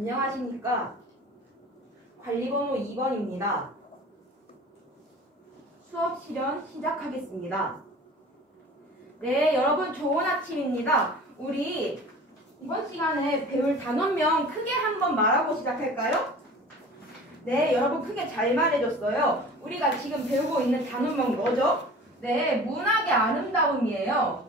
안녕하십니까. 관리번호 2번입니다. 수업 실현 시작하겠습니다. 네, 여러분 좋은 아침입니다. 우리 이번 시간에 배울 단원명 크게 한번 말하고 시작할까요? 네, 여러분 크게 잘 말해줬어요. 우리가 지금 배우고 있는 단원명 뭐죠? 네, 문학의 아름다움이에요.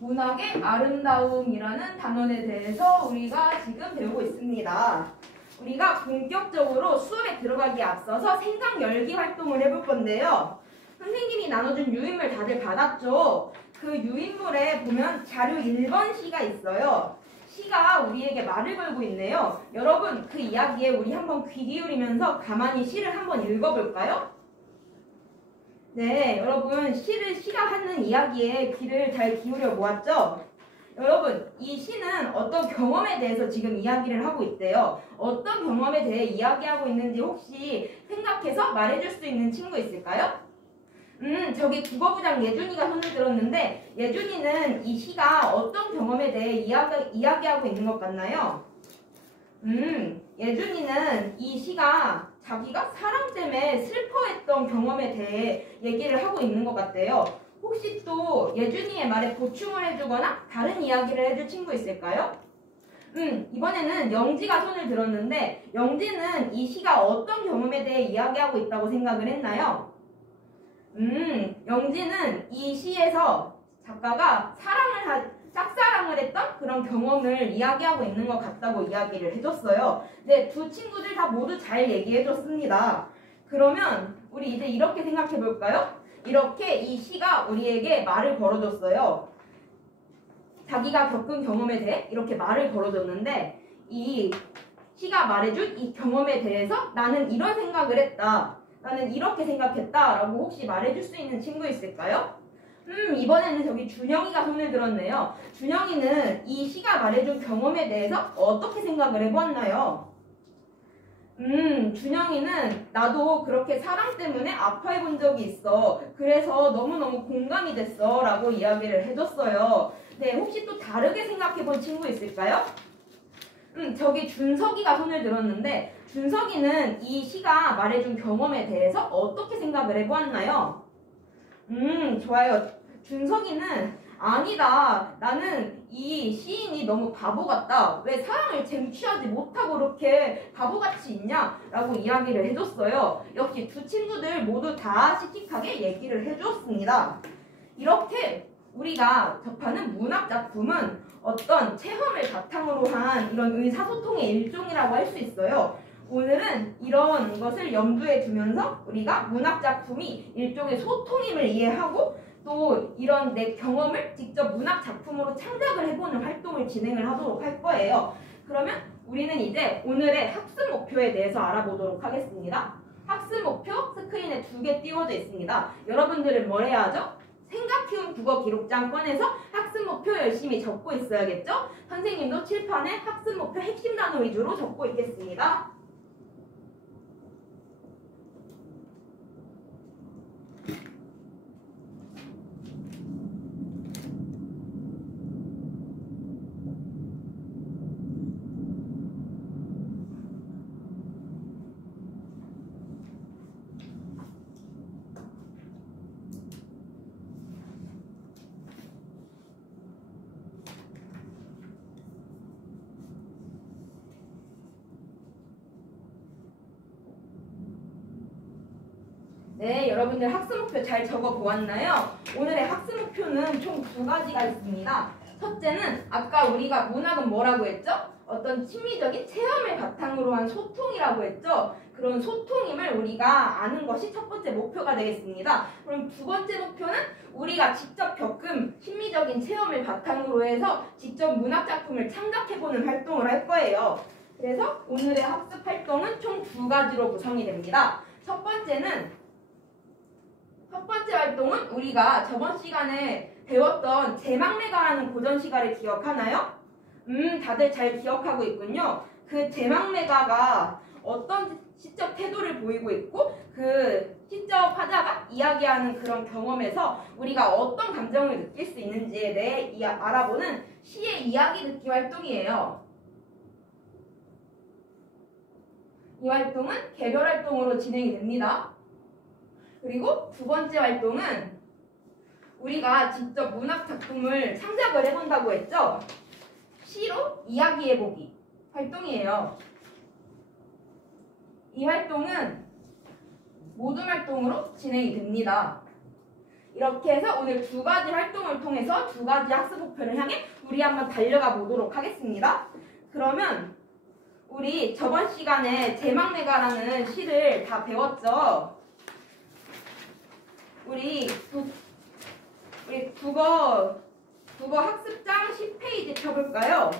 문학의 아름다움이라는 단원에 대해서 우리가 지금 배우고 있습니다. 우리가 본격적으로 수업에 들어가기에 앞서서 생각 열기 활동을 해볼 건데요. 선생님이 나눠준 유인물 다들 받았죠? 그 유인물에 보면 자료 1번 시가 있어요. 시가 우리에게 말을 걸고 있네요. 여러분 그 이야기에 우리 한번 귀 기울이면서 가만히 시를 한번 읽어볼까요? 네, 여러분 시가 하는 이야기에 귀를 잘 기울여 보았죠? 여러분 이 시는 어떤 경험에 대해서 지금 이야기를 하고 있대요. 어떤 경험에 대해 이야기하고 있는지 혹시 생각해서 말해줄 수 있는 친구 있을까요? 저기 국어부장 예준이가 손을 들었는데 예준이는 이 시가 어떤 경험에 대해 이야기하고 있는 것 같나요? 예준이는 이 시가 자기가 사랑 때문에 슬퍼했던 경험에 대해 얘기를 하고 있는 것 같대요. 혹시 또 예준이의 말에 보충을 해주거나 다른 이야기를 해줄 친구 있을까요? 이번에는 영지가 손을 들었는데 영지는 이 시가 어떤 경험에 대해 이야기하고 있다고 생각을 했나요? 영지는 이 시에서 작가가 짝사랑을 했던 그런 경험을 이야기하고 있는 것 같다고 이야기를 해줬어요. 네, 두 친구들 다 모두 잘 얘기해줬습니다. 그러면 우리 이제 이렇게 생각해 볼까요? 이렇게 이 시가 우리에게 말을 걸어줬어요. 자기가 겪은 경험에 대해 이렇게 말을 걸어줬는데 이 시가 말해준 이 경험에 대해서 나는 이런 생각을 했다. 나는 이렇게 생각했다. 라고 혹시 말해줄 수 있는 친구 있을까요? 이번에는 저기 준영이가 손을 들었네요. 준영이는 이 시가 말해준 경험에 대해서 어떻게 생각을 해보았나요? 준영이는 나도 그렇게 사랑 때문에 아파해본 적이 있어. 그래서 너무너무 공감이 됐어. 라고 이야기를 해줬어요. 네, 혹시 또 다르게 생각해본 친구 있을까요? 저기 준석이가 손을 들었는데 준석이는 이 시가 말해준 경험에 대해서 어떻게 생각을 해보았나요? 좋아요. 준석이는 아니다. 나는 이 시인이 너무 바보 같다. 왜 사랑을 쟁취하지 못하고 그렇게 바보같이 있냐? 라고 이야기를 해줬어요. 역시 두 친구들 모두 다 씩씩하게 얘기를 해주었습니다. 이렇게 우리가 접하는 문학작품은 어떤 체험을 바탕으로 한 이런 의사소통의 일종이라고 할 수 있어요. 오늘은 이런 것을 염두에 두면서 우리가 문학작품이 일종의 소통임을 이해하고 또 이런 내 경험을 직접 문학작품으로 창작을 해보는 활동을 진행을 하도록 할 거예요. 그러면 우리는 이제 오늘의 학습 목표에 대해서 알아보도록 하겠습니다. 학습 목표 스크린에 2개 띄워져 있습니다. 여러분들은 뭘 해야 하죠? 생각 키운 국어 기록장 꺼내서 학습 목표 열심히 적고 있어야겠죠? 선생님도 칠판에 학습 목표 핵심 단어 위주로 적고 있겠습니다. 네, 여러분들 학습 목표 잘 적어 보았나요? 오늘의 학습 목표는 총 2가지가 있습니다. 첫째는 아까 우리가 문학은 뭐라고 했죠? 어떤 심리적인 체험을 바탕으로 한 소통이라고 했죠? 그런 소통임을 우리가 아는 것이 첫 번째 목표가 되겠습니다. 그럼 두 번째 목표는 우리가 직접 겪은 심리적인 체험을 바탕으로 해서 직접 문학작품을 창작해보는 활동을 할 거예요. 그래서 오늘의 학습 활동은 총 2가지로 구성이 됩니다. 첫 번째 활동은 우리가 저번 시간에 배웠던 제망매가라는 고전시가를 기억하나요? 다들 잘 기억하고 있군요. 그 제망매가가 어떤 시적 태도를 보이고 있고 그 시적 화자가 이야기하는 그런 경험에서 우리가 어떤 감정을 느낄 수 있는지에 대해 알아보는 시의 이야기 듣기 활동이에요. 이 활동은 개별 활동으로 진행이 됩니다. 그리고 두 번째 활동은 우리가 직접 문학 작품을 창작을 해본다고 했죠? 시로 이야기해보기 활동이에요. 이 활동은 모든 활동으로 진행이 됩니다. 이렇게 해서 오늘 두 가지 활동을 통해서 두 가지 학습 목표를 향해 우리 한번 달려가 보도록 하겠습니다. 그러면 우리 저번 시간에 제막내가라는 시를 다 배웠죠? 우리 국어 학습장 10페이지 펴볼까요?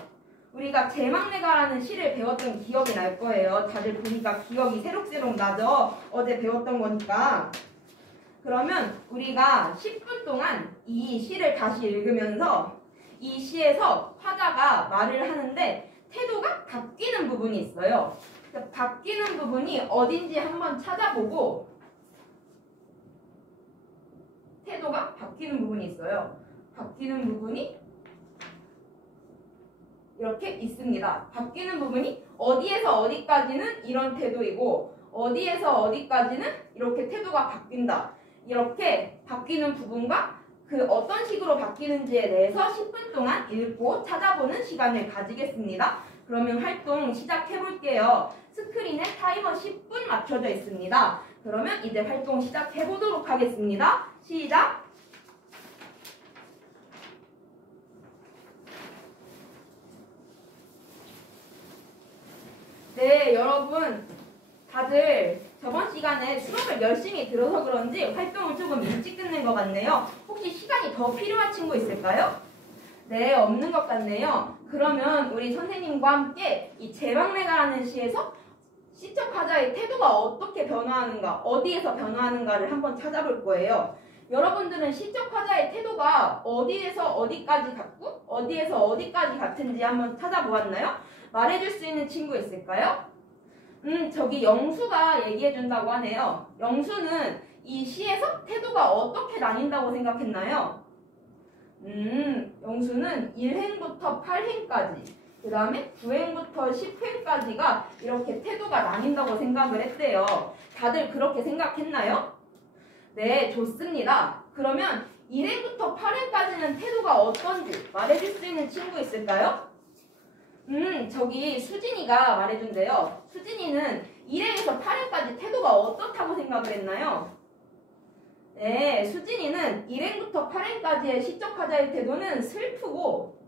우리가 제막내가라는 시를 배웠던 기억이 날 거예요. 다들 보니까 기억이 새록새록 나죠? 어제 배웠던 거니까. 그러면 우리가 10분 동안 이 시를 다시 읽으면서 이 시에서 화자가 말을 하는데 태도가 바뀌는 부분이 있어요. 바뀌는 부분이 어딘지 한번 찾아보고 태도가 바뀌는 부분이 있어요. 바뀌는 부분이 이렇게 있습니다. 바뀌는 부분이 어디에서 어디까지는 이런 태도이고 어디에서 어디까지는 이렇게 태도가 바뀐다. 이렇게 바뀌는 부분과 그 어떤 식으로 바뀌는지에 대해서 10분 동안 읽고 찾아보는 시간을 가지겠습니다. 그러면 활동 시작해볼게요. 스크린에 타이머 10분 맞춰져 있습니다. 그러면 이제 활동 시작해보도록 하겠습니다. 시작! 네, 여러분 다들 저번 시간에 수업을 열심히 들어서 그런지 활동을 조금 일찍 끝낸 것 같네요. 혹시 시간이 더 필요한 친구 있을까요? 네, 없는 것 같네요. 그러면 우리 선생님과 함께 이 제막내가라는 시에서 시적 화자의 태도가 어떻게 변화하는가, 어디에서 변화하는가를 한번 찾아볼 거예요. 여러분들은 시적 화자의 태도가 어디에서 어디까지 같고 어디에서 어디까지 같은지 한번 찾아보았나요? 말해줄 수 있는 친구 있을까요? 저기 영수가 얘기해준다고 하네요. 영수는 이 시에서 태도가 어떻게 나뉜다고 생각했나요? 영수는 1행부터 8행까지, 그 다음에 9행부터 10행까지가 이렇게 태도가 나뉜다고 생각을 했대요. 다들 그렇게 생각했나요? 네, 좋습니다. 그러면 1행부터 8행까지는 태도가 어떤지 말해줄 수 있는 친구 있을까요? 저기 수진이가 말해준대요. 수진이는 1행에서 8행까지 태도가 어떻다고 생각을 했나요? 네, 수진이는 1행부터 8행까지의 시적 화자의 태도는 슬프고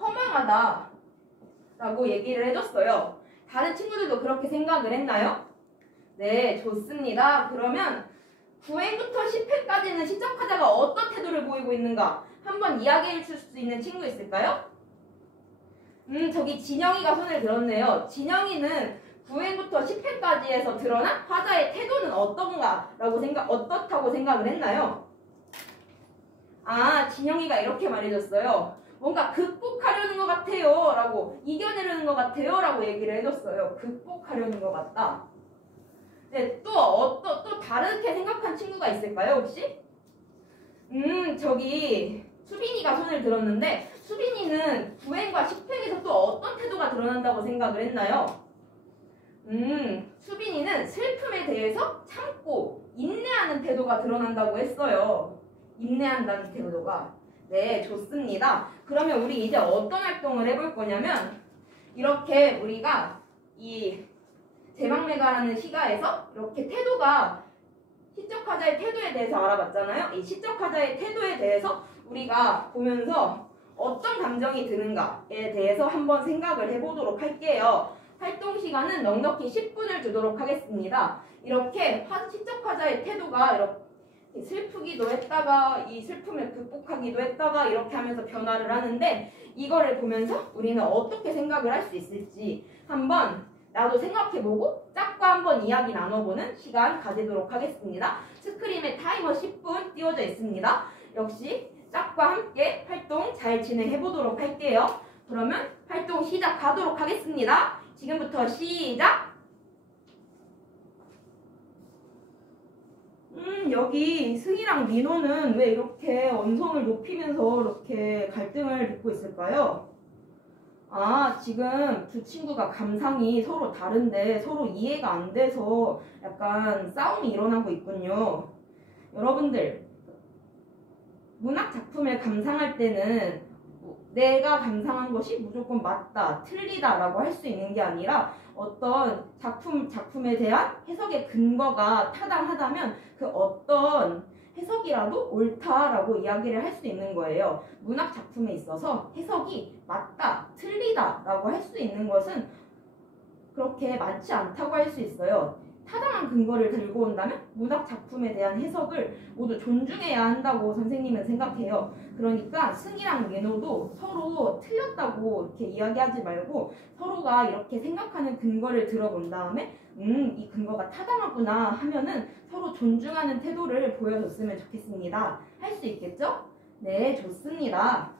허망하다 라고 얘기를 해줬어요. 다른 친구들도 그렇게 생각을 했나요? 네, 좋습니다. 그러면 9행부터 10행까지는 시적 화자가 어떤 태도를 보이고 있는가 한번 이야기해 줄 수 있는 친구 있을까요? 저기 진영이가 손을 들었네요. 진영이는 9행부터 10행까지에서 드러난 화자의 태도는 어떻다고 생각을 했나요? 아, 진영이가 이렇게 말해줬어요. 뭔가 극복하려는 것 같아요 라고, 이겨내려는 것 같아요 라고 얘기를 해줬어요. 극복하려는 것 같다. 네, 또 다르게 생각한 친구가 있을까요 혹시? 저기 수빈이가 손을 들었는데 수빈이는 9행과 10행에서 또 어떤 태도가 드러난다고 생각을 했나요? 수빈이는 슬픔에 대해서 참고 인내하는 태도가 드러난다고 했어요. 인내한다는 태도가. 네, 좋습니다. 그러면 우리 이제 어떤 활동을 해볼 거냐면 이렇게 우리가 이 제막내가라는 시가에서 이렇게 태도가 시적 화자의 태도에 대해서 알아봤잖아요. 이 시적 화자의 태도에 대해서 우리가 보면서 어떤 감정이 드는가에 대해서 한번 생각을 해보도록 할게요. 활동 시간은 넉넉히 10분을 두도록 하겠습니다. 이렇게 시적 화자의 태도가 이렇게 슬프기도 했다가 이 슬픔을 극복하기도 했다가 이렇게 하면서 변화를 하는데 이거를 보면서 우리는 어떻게 생각을 할 수 있을지 한번 나도 생각해보고 짝과 한번 이야기 나눠보는 시간 가지도록 하겠습니다. 스크린에 타이머 10분 띄워져 있습니다. 역시 짝과 함께 활동 잘 진행해보도록 할게요. 그러면 활동 시작하도록 하겠습니다. 지금부터 시작! 여기 승희랑 민호는 왜 이렇게 언성을 높이면서 이렇게 갈등을 빚고 있을까요? 아, 지금 두 친구가 감상이 서로 다른데 서로 이해가 안 돼서 약간 싸움이 일어나고 있군요. 여러분들, 문학 작품을 감상할 때는 내가 감상한 것이 무조건 맞다, 틀리다 라고 할 수 있는 게 아니라 어떤 작품에 대한 해석의 근거가 타당하다면 그 어떤 해석이라도 옳다라고 이야기를 할 수 있는 거예요. 문학 작품에 있어서 해석이 맞다, 틀리다 라고 할 수 있는 것은 그렇게 많지 않다고 할 수 있어요. 타당한 근거를 들고 온다면 문학 작품에 대한 해석을 모두 존중해야 한다고 선생님은 생각해요. 그러니까 승희랑 민호도 서로 틀렸다고 이렇게 이야기하지 말고 서로가 이렇게 생각하는 근거를 들어본 다음에 이 근거가 타당하구나 하면은 서로 존중하는 태도를 보여줬으면 좋겠습니다. 할 수 있겠죠? 네, 좋습니다.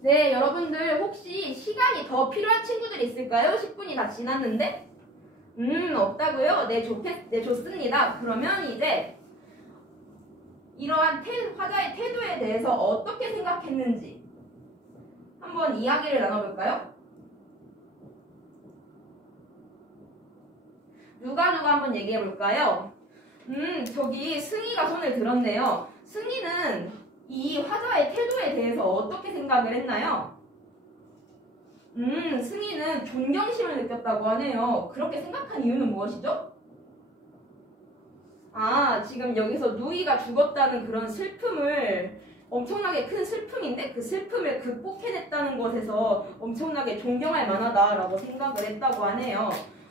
네, 여러분들 혹시 시간이 더 필요한 친구들 있을까요? 10분이 다 지났는데? 없다고요? 네, 좋습니다. 그러면 이제 이러한 화자의 태도에 대해서 어떻게 생각했는지 한번 이야기를 나눠볼까요? 누가 한번 얘기해볼까요? 저기 승희가 손을 들었네요. 승희는 이 화자의 태도에 대해서 어떻게 생각을 했나요? 승희는 존경심을 느꼈다고 하네요. 그렇게 생각한 이유는 무엇이죠? 아, 지금 여기서 누이가 죽었다는 그런 슬픔을 엄청나게 큰 슬픔인데 그 슬픔을 극복해냈다는 것에서 엄청나게 존경할 만하다라고 생각을 했다고 하네요.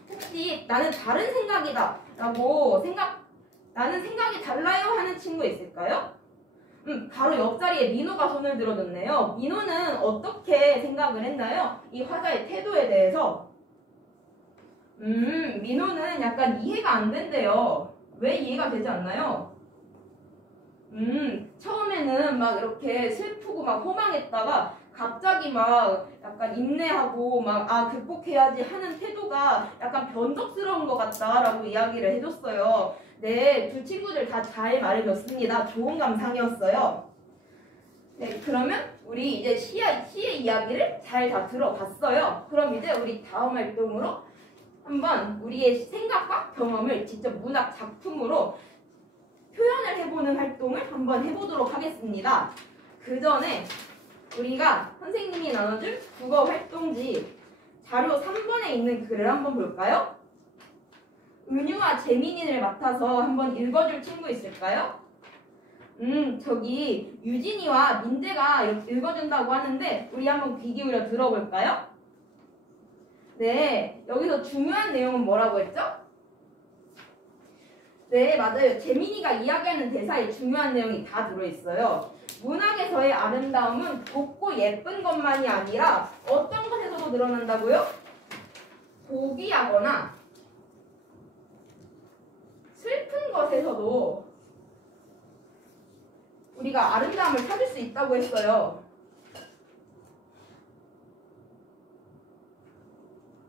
혹시 나는 다른 생각이다 라고 나는 생각이 달라요 하는 친구 있을까요? 바로 옆자리에 민호가 손을 들어줬네요. 민호는 어떻게 생각을 했나요? 이 화자의 태도에 대해서. 민호는 약간 이해가 안 된대요. 왜 이해가 되지 않나요? 처음에는 막 이렇게 슬프고 막 호망했다가 갑자기 막 약간 인내하고 막 극복해야지 하는 태도가 약간 변덕스러운 것 같다라고 이야기를 해줬어요. 네, 두 친구들 다 잘 말해줬습니다. 좋은 감상이었어요. 네, 그러면 우리 이제 시의 이야기를 잘 다 들어봤어요. 그럼 이제 우리 다음 활동으로 한번 우리의 생각과 경험을 직접 문학 작품으로 표현을 해보는 활동을 한번 해보도록 하겠습니다. 그 전에 우리가 선생님이 나눠줄 국어 활동지 자료 3번에 있는 글을 한번 볼까요? 은유와 재민이를 맡아서 한번 읽어줄 친구 있을까요? 저기 유진이와 민재가 읽어준다고 하는데 우리 한번 귀 기울여 들어볼까요? 네, 여기서 중요한 내용은 뭐라고 했죠? 네, 맞아요. 재민이가 이야기하는 대사에 중요한 내용이 다 들어있어요. 문학에서의 아름다움은 곱고 예쁜 것만이 아니라 어떤 것에서도 드러난다고요? 고귀하거나 슬픈 것에서도 우리가 아름다움을 찾을 수 있다고 했어요.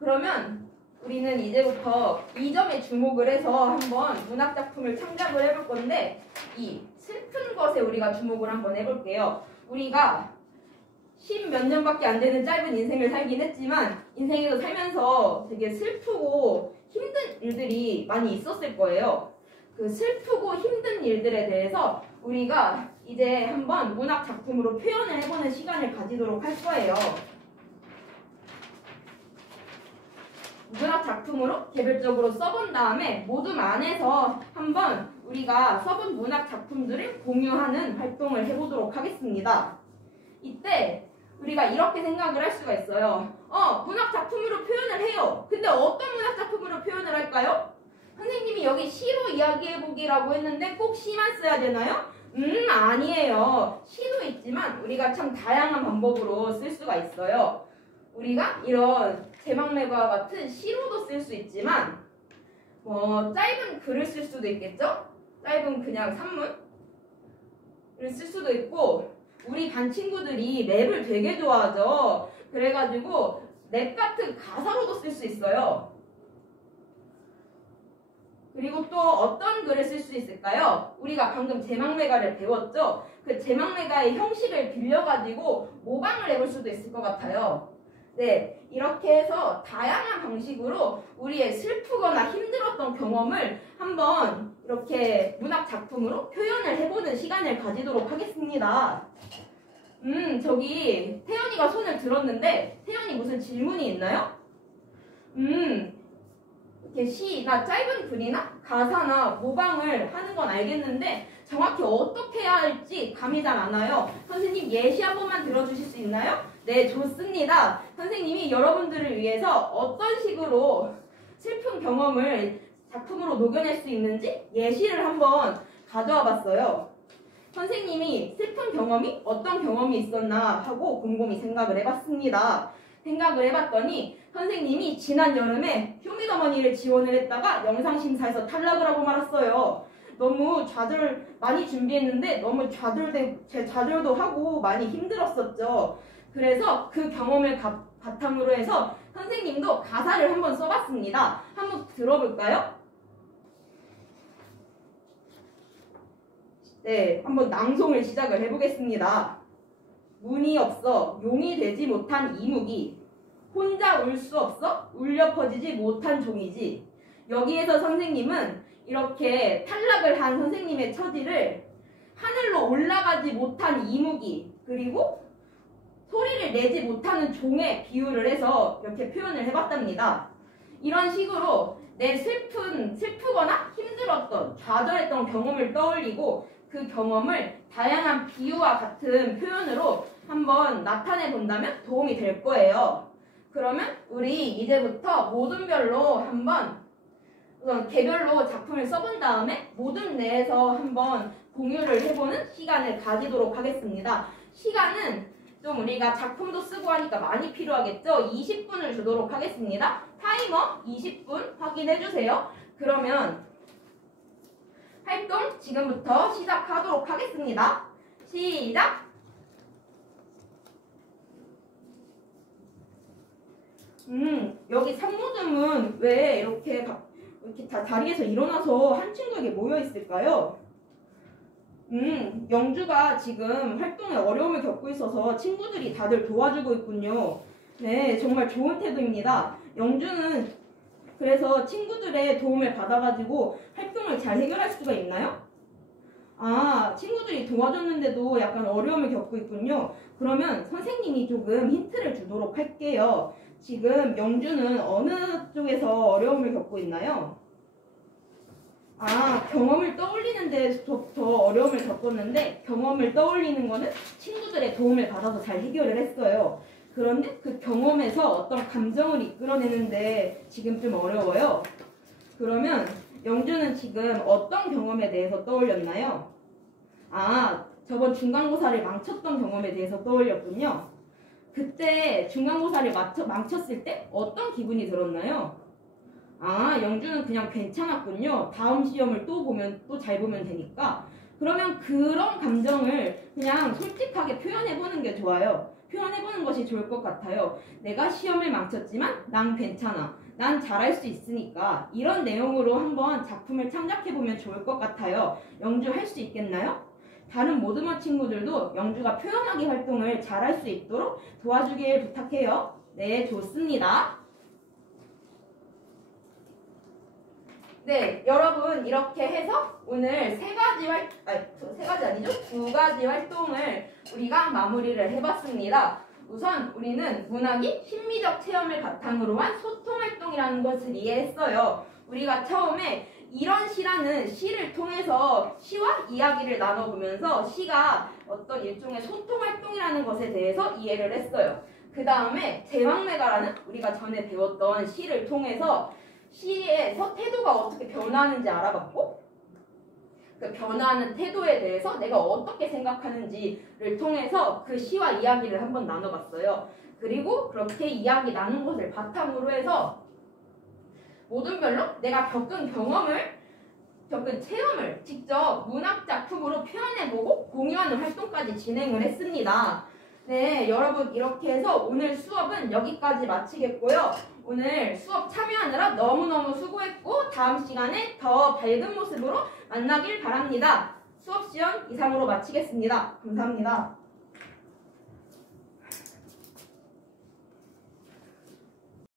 그러면 우리는 이제부터 이 점에 주목을 해서 한번 문학작품을 창작을 해볼 건데 이 슬픈 것에 우리가 주목을 한번 해볼게요. 우리가 10몇 년밖에 안 되는 짧은 인생을 살긴 했지만 인생에서 살면서 되게 슬프고 힘든 일들이 많이 있었을 거예요. 그 슬프고 힘든 일들에 대해서 우리가 이제 한번 문학작품으로 표현을 해보는 시간을 가지도록 할 거예요. 문학 작품으로 개별적으로 써본 다음에 모둠 안에서 한번 우리가 써본 문학 작품들을 공유하는 활동을 해보도록 하겠습니다. 이때 우리가 이렇게 생각을 할 수가 있어요. 문학 작품으로 표현을 해요. 근데 어떤 문학 작품으로 표현을 할까요? 선생님이 여기 시로 이야기해보기라고 했는데 꼭 시만 써야 되나요? 아니에요. 시도 있지만 우리가 참 다양한 방법으로 쓸 수가 있어요. 우리가 이런 제막매과 같은 시로도 쓸 수 있지만 짧은 글을 쓸 수도 있겠죠? 짧은 그냥 산문을 쓸 수도 있고 우리 반 친구들이 랩을 되게 좋아하죠. 그래가지고 랩 같은 가사로도 쓸 수 있어요. 그리고 또 어떤 글을 쓸 수 있을까요? 우리가 방금 제막매가를 배웠죠? 그 제막매가의 형식을 빌려가지고 모방을 해볼 수도 있을 것 같아요. 네, 이렇게 해서 다양한 방식으로 우리의 슬프거나 힘들었던 경험을 한번 이렇게 문학 작품으로 표현을 해보는 시간을 가지도록 하겠습니다. 저기 태연이가 손을 들었는데 태연이 무슨 질문이 있나요? 이렇게 시나 짧은 글이나 가사나 모방을 하는 건 알겠는데 정확히 어떻게 해야 할지 감이 잘 안 와요. 선생님 예시 한 번만 들어주실 수 있나요? 네, 좋습니다. 선생님이 여러분들을 위해서 어떤 식으로 슬픈 경험을 작품으로 녹여낼 수 있는지 예시를 한번 가져와 봤어요. 선생님이 슬픈 경험이 어떤 경험이 있었나 하고 곰곰이 생각을 해봤습니다. 생각을 해봤더니 선생님이 지난 여름에 쇼미더머니를 지원을 했다가 영상심사에서 탈락을 하고 말았어요. 너무 많이 준비했는데 너무 좌절도 하고 많이 힘들었었죠. 그래서 그 경험을 바탕으로 해서 선생님도 가사를 한번 써봤습니다. 한번 들어볼까요? 네, 한번 낭송을 시작을 해보겠습니다. 문이 없어 용이 되지 못한 이묵이 혼자 울 수 없어 울려 퍼지지 못한 종이지. 여기에서 선생님은 이렇게 탈락을 한 선생님의 처지를 하늘로 올라가지 못한 이묵이 그리고 소리를 내지 못하는 종에 비유를 해서 이렇게 표현을 해봤답니다. 이런 식으로 내 슬프거나 힘들었던 좌절했던 경험을 떠올리고 그 경험을 다양한 비유와 같은 표현으로 한번 나타내 본다면 도움이 될 거예요. 그러면 우리 이제부터 모둠별로 한번 개별로 작품을 써본 다음에 모둠 내에서 한번 공유를 해보는 시간을 가지도록 하겠습니다. 시간은 좀 우리가 작품도 쓰고 하니까 많이 필요하겠죠? 20분을 주도록 하겠습니다. 타이머 20분 확인해주세요. 그러면 활동 지금부터 시작하도록 하겠습니다. 시작! 여기 산모듬은 왜 이렇게 다 자리에서 일어나서 한 친구에게 모여 있을까요? 영주가 지금 활동에 어려움을 겪고 있어서 친구들이 다들 도와주고 있군요. 네, 정말 좋은 태도입니다. 영주는 그래서 친구들의 도움을 받아가지고 활동을 잘 해결할 수가 있나요? 아, 친구들이 도와줬는데도 약간 어려움을 겪고 있군요. 그러면 선생님이 조금 힌트를 주도록 할게요. 지금 영주는 어느 쪽에서 어려움을 겪고 있나요? 아, 경험을 떠올리는 데서부터 어려움을 겪었는데 경험을 떠올리는 거는 친구들의 도움을 받아서 잘 해결을 했어요. 그런데 그 경험에서 어떤 감정을 이끌어내는데 지금 좀 어려워요. 그러면 영주는 지금 어떤 경험에 대해서 떠올렸나요? 아, 저번 중간고사를 망쳤던 경험에 대해서 떠올렸군요. 그때 중간고사를 망쳤을 때 어떤 기분이 들었나요? 아, 영주는 그냥 괜찮았군요. 다음 시험을 또 잘 보면 되니까. 그러면 그런 감정을 그냥 솔직하게 표현해보는 게 좋아요. 표현해보는 것이 좋을 것 같아요. 내가 시험을 망쳤지만 난 괜찮아. 난 잘할 수 있으니까. 이런 내용으로 한번 작품을 창작해보면 좋을 것 같아요. 영주 할 수 있겠나요? 다른 모든 친구들도 영주가 표현하기 활동을 잘할 수 있도록 도와주길 부탁해요. 네, 좋습니다. 네, 여러분 이렇게 해서 오늘 두 가지 활동을 우리가 마무리를 해봤습니다. 우선 우리는 문학이 심미적 체험을 바탕으로 한 소통활동이라는 것을 이해했어요. 우리가 처음에 이런 시라는 시를 통해서 시와 이야기를 나눠보면서 시가 어떤 일종의 소통활동이라는 것에 대해서 이해를 했어요. 그 다음에 제왕매가라는 우리가 전에 배웠던 시를 통해서 시에서 태도가 어떻게 변화하는지 알아봤고 그 변화하는 태도에 대해서 내가 어떻게 생각하는지를 통해서 그 시와 이야기를 한번 나눠봤어요. 그리고 그렇게 이야기 나눈 것을 바탕으로 해서 모둠별로 내가 겪은 체험을 직접 문학 작품으로 표현해보고 공유하는 활동까지 진행을 했습니다. 네, 여러분 이렇게 해서 오늘 수업은 여기까지 마치겠고요. 오늘 수업 참여하느라 너무너무 수고했고 다음 시간에 더 밝은 모습으로 만나길 바랍니다. 수업 시간 이상으로 마치겠습니다. 감사합니다.